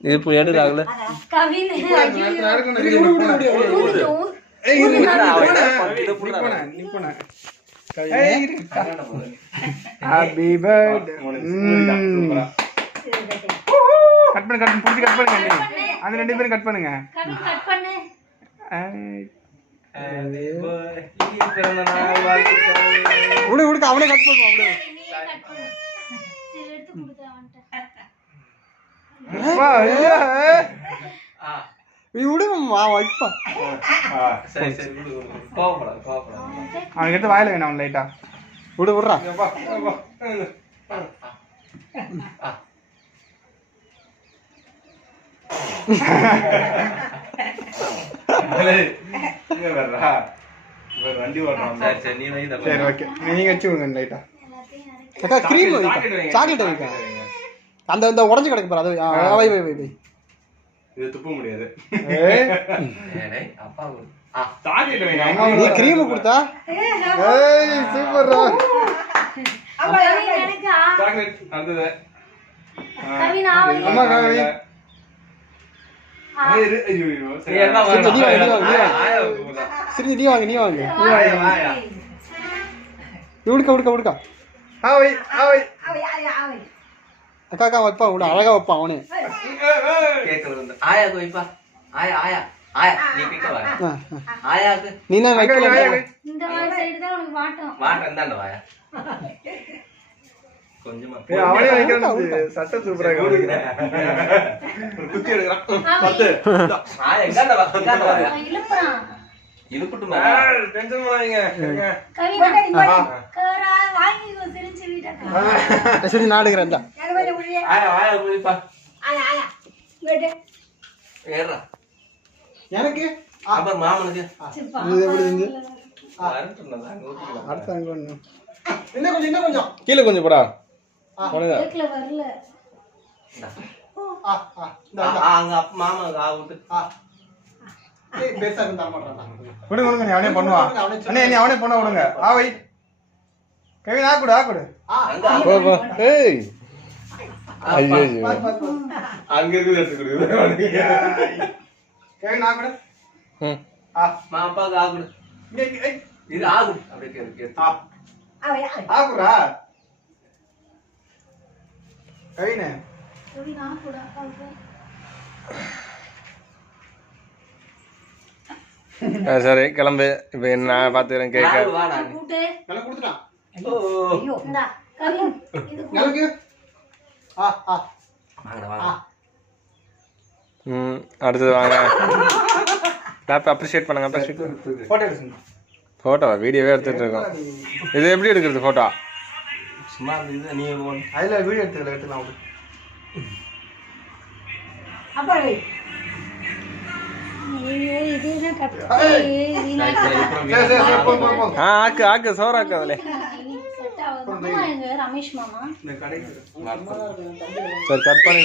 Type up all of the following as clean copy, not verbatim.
இது இப்போ எடுக்கல ஹாப்பி பர்த்டே கட் பண்ணு புடிச்சு கட் பண்ணுங்க அந்த ரெண்டு பேரும் கட் பண்ணுங்க கட் பண்ணு உடுக்க அவனே கட் பண்ணுவான் அப்படியே எடுத்து கொடுத்துறேன் வா ஐயா நீ உடுமா வைப்பா சரி கோவப்பட அவனுக்கு எடுத்து வாயில வேணும் அவன் லைட்டா விடுறா சரி ஓகே நீங்க வச்சு விடுங்க லைட்டா அக்கா கிரீம் சாக்லேட் வைக்க அந்த அந்த உடைஞ்சு கிடக்கு பாரு அது வை வை வை வை இது துப்ப முடியாது அப்பா சாக்லேட் வைங்க நீ கிரீம் கொடுத்தா ஏய் சூப்பர்ரா சாக்லேட் அடுத்து அம்மா காவி சரி நீ வாங்க உடுக்க அக்கா வைப்பா விட அழகா வைப்பா அவனு நீ தான் வைக்கல அவனே வைக்கிறான் சட்டை சூப்பரா குத்தி சரி நாடுகிறேன் எனக்கு மாமனுக்கு இன்னும் கொஞ்சம் கீழே கொஞ்சம் போடா வரல விடுங்க அவனே பண்ணுவான் அவனே பண்ண விடுங்க வை கவின் ஆக்குடு அங்க இருக்குது கவின் ஆக்குடு அப்பாவுக்கு ஆகுடு இது ஆகுடு அப்படியே ஆக்குறா கவினே சரி கிளம்பு இப்ப என்ன பாத்துக்கிறேன் கேட்க அடுத்தது வாங்க அப்ரிஷியேட் பண்ணுங்க போட்டோ வீடியோவே எடுத்துட்டு இருக்கோம் இது எப்படி எடுக்கிறது போட்டோ சும்மா நீ அதுல வீடியோ எடுத்துக்கலாம் ஆக்கு சோறாக்கு அதுல ரமேஷ் மாமா சரி கட் பண்ணி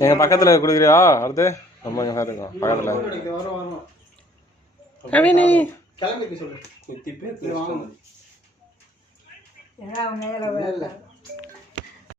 எங்க பக்கத்துல குடுக்குறியா அடுத்து ரொம்ப இருக்கும் பக்கத்துல கிளம்பி சொல்லு